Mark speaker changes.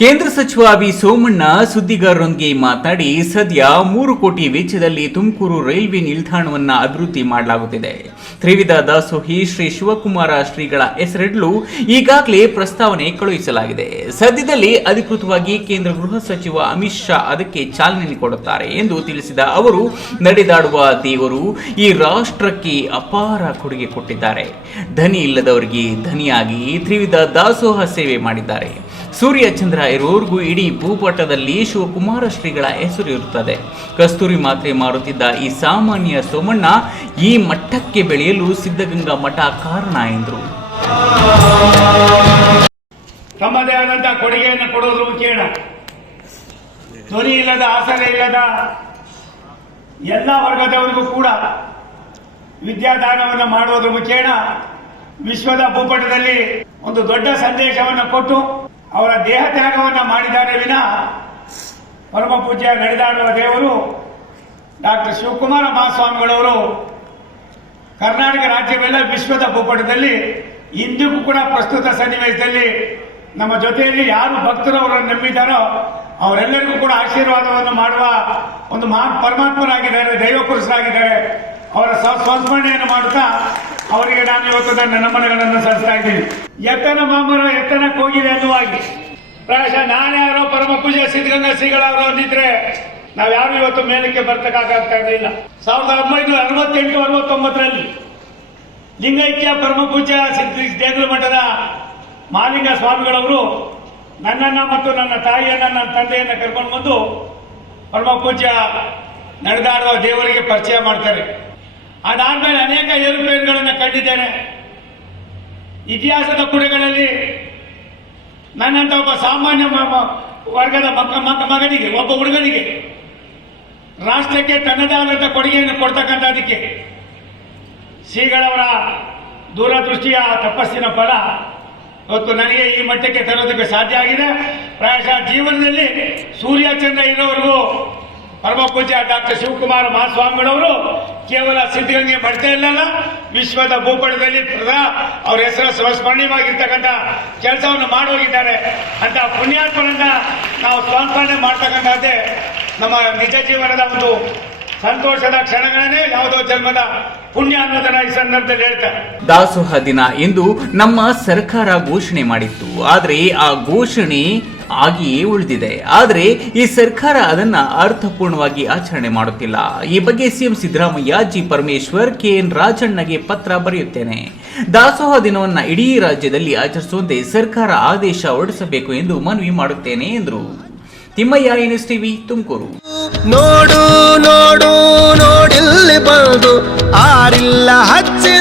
Speaker 1: ಕೇಂದ್ರ ಸಚಿವ ವಿ ಸೋಮಣ್ಣ ಸುದ್ದಿಗಾರರೊಂದಿಗೆ ಮಾತನಾಡಿ, ಸದ್ಯ ಮೂರು ಕೋಟಿ ವೆಚ್ಚದಲ್ಲಿ ತುಮಕೂರು ರೈಲ್ವೆ ನಿಲ್ದಾಣವನ್ನು ಅಭಿವೃದ್ಧಿ ಮಾಡಲಾಗುತ್ತಿದೆ. ತ್ರಿವಿಧ ದಾಸೋಹಿ ಶ್ರೀ ಶಿವಕುಮಾರ ಶ್ರೀಗಳ ಹೆಸರಿಡಲು ಈಗಾಗಲೇ ಪ್ರಸ್ತಾವನೆ ಕಳುಹಿಸಲಾಗಿದೆ. ಸದ್ಯದಲ್ಲಿ ಅಧಿಕೃತವಾಗಿ ಕೇಂದ್ರ ಗೃಹ ಸಚಿವ ಅಮಿತ್ ಶಾ ಅದಕ್ಕೆ ಚಾಲನೆ ಕೊಡುತ್ತಾರೆ ಎಂದು ತಿಳಿಸಿದ ಅವರು, ನಡೆದಾಡುವ ದೇವರು ಈ ರಾಷ್ಟ್ರಕ್ಕೆ ಅಪಾರ ಕೊಡುಗೆ ಕೊಟ್ಟಿದ್ದಾರೆ. ಧನಿ ಇಲ್ಲದವರಿಗೆ ಧನಿಯಾಗಿ ತ್ರಿವಿಧ ದಾಸೋಹ ಸೇವೆ ಮಾಡಿದ್ದಾರೆ. ಸೂರ್ಯ ಚಂದ್ರ ಇರುವವರೆಗೂ ಇಡೀ ಭೂಪಟದಲ್ಲಿ ಶಿವಕುಮಾರ ಶ್ರೀಗಳ ಹೆಸರು ಇರುತ್ತದೆ. ಕಸ್ತೂರಿ ಮಾತ್ರೆ ಮಾರುತ್ತಿದ್ದ ಈ ಸಾಮಾನ್ಯ ಸೋಮಣ್ಣ ಈ ಮಠಕ್ಕೆ ಬೆಳೆಯಲು ಸಿದ್ಧಗಂಗಾ ಮಠ ಕಾರಣ ಎಂದರು.
Speaker 2: ತಮ್ಮದೇ ಆದಂತಹ ಕೊಡುಗೆಯನ್ನು ಕೊಡೋದ್ರ ಮುಖೇನ ಧ್ವನಿ ಇಲ್ಲದ, ಆಸರೆ ಇಲ್ಲದ ಎಲ್ಲ ವರ್ಗದವರಿಗೂ ಕೂಡ ವಿದ್ಯಾದಾನವನ್ನು ಮಾಡೋದ್ರ ಮುಖೇನ ವಿಶ್ವದ ಭೂಪಟದಲ್ಲಿ ಒಂದು ದೊಡ್ಡ ಸಂದೇಶವನ್ನು ಕೊಟ್ಟು ಅವರ ದೇಹ ತ್ಯಾಗವನ್ನು ಮಾಡಿದ್ದಾರೆ ವಿನ. ಪರಮ ಪೂಜೆ ನಡೆದಾಡುವ ದೇವರು ಡಾಕ್ಟರ್ ಶಿವಕುಮಾರ ಮಹಾಸ್ವಾಮಿಗಳವರು ಕರ್ನಾಟಕ ರಾಜ್ಯವೆಲ್ಲ ವಿಶ್ವದ ಭೂಪಟದಲ್ಲಿ ಇಂದಿಗೂ ಕೂಡ ಪ್ರಸ್ತುತ ಸನ್ನಿವೇಶದಲ್ಲಿ ನಮ್ಮ ಜೊತೆಯಲ್ಲಿ ಯಾರು ಭಕ್ತರು ಅವರನ್ನು ನಂಬಿದ್ದಾರೋ ಅವರೆಲ್ಲರಿಗೂ ಕೂಡ ಆಶೀರ್ವಾದವನ್ನು ಮಾಡುವ ಒಂದು ಮಹಾ ಪರಮಾತ್ಮರಾಗಿದ್ದಾರೆ ದೈವ ಪುರುಷರಾಗಿದ್ದಾರೆ ಅವರ ಸಂಸ್ಮರಣೆಯನ್ನು ಮಾಡುತ್ತಾ ಅವರಿಗೆ ನಾನು ಇವತ್ತು ನನ್ನ ನಮನಗಳನ್ನು ಸಲ್ಲಿಸ್ತಾ ಇದ್ದೀನಿ. ಎತ್ತನ ಮಾಮರ ಎತ್ತನ ಕೋಗಿದೆ ಅನ್ನುವಾಗಿ ಪ್ರಾಯಶಃ ನಾನ್ಯಾರೋ ಪರಮ ಪೂಜೆ ಸಿದ್ಧಗಂಗಾ ಶ್ರೀಗಳವರು ಅಂದಿದ್ರೆ ನಾವ್ಯಾರು ಇವತ್ತು ಮೇಲಕ್ಕೆ ಬರ್ತಕ್ಕಾಗ್ತಾ ಇರಲಿಲ್ಲ. ಸಾವಿರದ ಒಂಬೈನೂರ ಅರವತ್ತೆಂಟು, ಅರವತ್ತೊಂಬತ್ತರಲ್ಲಿ ಲಿಂಗೈಕ್ಯ ಪರಮ ಪೂಜ್ಯ ದೇಗುಲ ಮಠದ ಮಾಲಿಂಗ ಸ್ವಾಮಿಗಳವರು ನನ್ನನ್ನ ಮತ್ತು ನನ್ನ ತಾಯಿಯನ್ನ, ನನ್ನ ತಂದೆಯನ್ನ ಕರ್ಕೊಂಡು ಬಂದು ಪರಮ ಪೂಜ್ಯ ನಡೆದಾಡುವ ದೇವರಿಗೆ ಪರಿಚಯ ಮಾಡ್ತಾರೆ. ಅದಾದ್ಮೇಲೆ ಅನೇಕ ಏರುಪೇರುಗಳನ್ನು ಕಂಡಿದ್ದೇನೆ. ಇತಿಹಾಸದ ಪುಟಗಳಲ್ಲಿ ನನ್ನಂತ ಒಬ್ಬ ಸಾಮಾನ್ಯ ವರ್ಗದ ಮಕ್ಕ ಮಕ್ಕ- ಮಗನಿಗೆ, ಒಬ್ಬ ಹುಡುಗನಿಗೆ ರಾಷ್ಟ್ರಕ್ಕೆ ತನ್ನದೇ ಆದಂಥ ಕೊಡುಗೆಯನ್ನು ಕೊಡ್ತಕ್ಕಂಥದಕ್ಕೆ ಶ್ರೀಗಳವರ ದೂರದೃಷ್ಟಿಯ ತಪಸ್ಸಿನ ಫಲ ಇವತ್ತು ನನಗೆ ಈ ಮಟ್ಟಕ್ಕೆ ತರೋದಕ್ಕೆ ಸಾಧ್ಯ ಆಗಿದೆ. ಪ್ರಾಯಶಃ ಜೀವನದಲ್ಲಿ ಸೂರ್ಯ ಚಂದ್ರ ಇರೋವರೆಗೂ ಪರಮ ಪೂಜ್ಯ ಡಾಕ್ಟರ್ ಶಿವಕುಮಾರ ಮಹಾಸ್ವಾಮಿಗಳವರು ಕೇವಲ ಸಿದ್ಧಗಂಗೆ ಬಡ್ತಾ ಇಲ್ಲಲ್ಲ ವಿಶ್ವದ ಭೂಪಟದಲ್ಲಿ ಪ್ರಧಾ ಅವ್ರ ಹೆಸರು ಸ್ವಸ್ಮರಣೀಯವಾಗಿರ್ತಕ್ಕಂಥ ಕೆಲಸವನ್ನು ಮಾಡೋಗಿದ್ದಾರೆ ಅಂತ ಪುಣ್ಯಾತ್ಮರನ್ನ ನಾವು ಸಂಸ್ಮರಣೆ ಮಾಡ್ತಕ್ಕಂಥದ್ದೇ ನಮ್ಮ ನಿಜ ಜೀವನದ ಒಂದು ಸಂತೋಷದ ಕ್ಷಣಗಳನ್ನೇ ಯಾವುದೋ ಜನ್ಮದ ಈ ಸಂದರ್ಭದಲ್ಲಿ ಹೇಳ್ತಾರೆ.
Speaker 1: ದಾಸೋಹ ದಿನ ಎಂದು ನಮ್ಮ ಸರ್ಕಾರ ಘೋಷಣೆ ಮಾಡಿತ್ತು. ಆದರೆ ಆ ಘೋಷಣೆ ಆಗಿಯೇ ಉಳಿದಿದೆ. ಆದರೆ ಈ ಸರ್ಕಾರ ಅದನ್ನ ಅರ್ಥಪೂರ್ಣವಾಗಿ ಆಚರಣೆ ಮಾಡುತ್ತಿಲ್ಲ. ಈ ಬಗ್ಗೆ CM Siddaramaiah, G Parameshwar K N ರಾಜಣ್ಣಗೆ ಪತ್ರ ಬರೆಯುತ್ತೇನೆ. ದಾಸೋಹ ದಿನವನ್ನ ಇಡೀ ರಾಜ್ಯದಲ್ಲಿ ಆಚರಿಸುವಂತೆ ಸರ್ಕಾರ ಆದೇಶ ಹೊರಡಿಸಬೇಕು ಎಂದು ಮನವಿ ಮಾಡುತ್ತೇನೆ, ಎಂದರು. Thimmaiah, NS TV, Tumakuru.
Speaker 3: ನೋಡು ನೋಡು, ನೋಡಿಲ್ಲಿ ಬಂದು ಆರಿಲ್ಲ ಒಲೆಯೂ